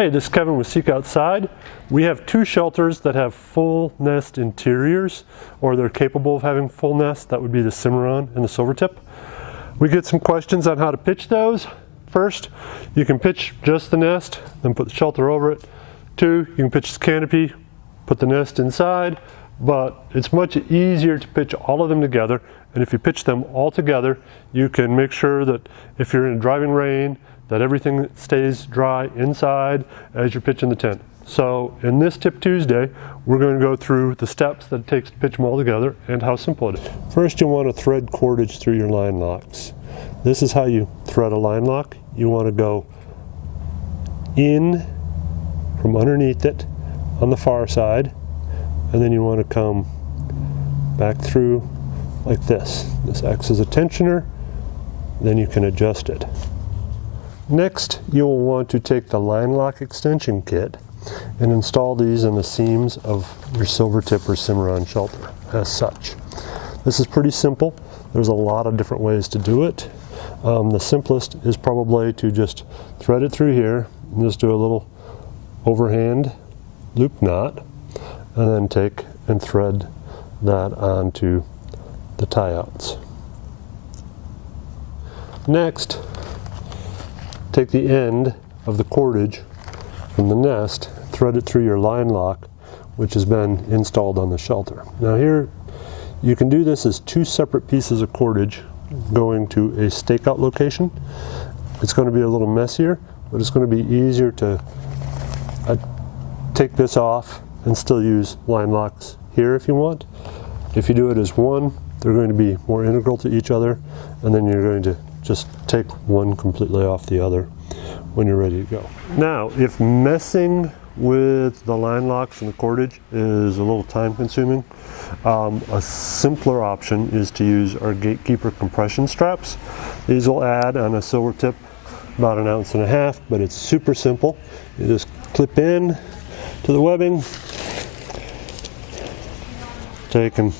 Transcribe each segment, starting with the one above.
Hey, this is Kevin with Seek Outside. We have two shelters that have full nest interiors, or they're capable of having full nest. That would be the Cimarron and the Silvertip. We get some questions on how to pitch those. First, you can pitch just the nest, then put the shelter over it. Two, you can pitch the canopy, put the nest inside, but it's much easier to pitch all of them together. And if you pitch them all together, you can make sure that if you're in driving rain, that everything stays dry inside as you're pitching the tent. So in this Tip Tuesday, we're going to go through the steps that it takes to pitch them all together and how simple it is. First, you'll want to thread cordage through your line locks. This is how you thread a line lock. You want to go in from underneath it on the far side, and then you want to come back through like this. This acts as a tensioner, then you can adjust it. Next, you'll want to take the line lock extension kit and install these in the seams of your Silvertip or Cimarron shelter as such. This is pretty simple. There's a lot of different ways to do it. The simplest is probably to just thread it through here and just do a little overhand loop knot, and then take and thread that onto the tie-outs. Next, take the end of the cordage from the nest, thread it through your line lock, which has been installed on the shelter. Now here, you can do this as two separate pieces of cordage going to a stakeout location. It's going to be a little messier, but it's going to be easier to take this off and still use line locks here if you want. If you do it as one, they're going to be more integral to each other, and then you're going to just take one completely off the other when you're ready to go. Now, if messing with the line locks and the cordage is a little time consuming, a simpler option is to use our Gatekeeper compression straps. These will add on a Silvertip about 1.5 ounces, but it's super simple. You just clip in to the webbing, take and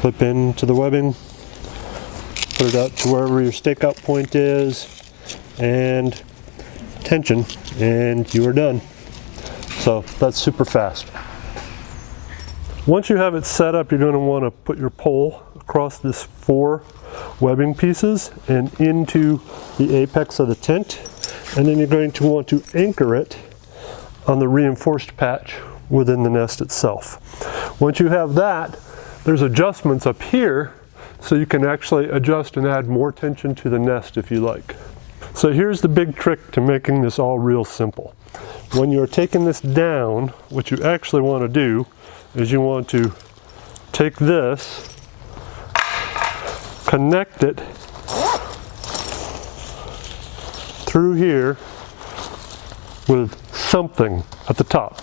clip into the webbing, put it out to wherever your stakeout point is, and tension, and you are done. So that's super fast. Once you have it set up, you're going to want to put your pole across this 4 webbing pieces and into the apex of the tent, and then you're going to want to anchor it on the reinforced patch within the nest itself. Once you have that, there's adjustments up here, so you can actually adjust and add more tension to the nest if you like. So here's the big trick to making this all real simple. When you're taking this down, what you actually want to do is you want to take this, connect it through here with something at the top.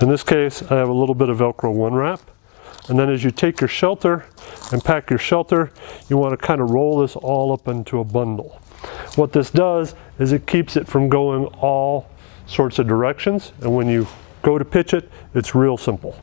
In this case, I have a little bit of Velcro one wrap. And then as you take your shelter and pack your shelter, you want to kind of roll this all up into a bundle. What this does is it keeps it from going all sorts of directions, and when you go to pitch it, it's real simple.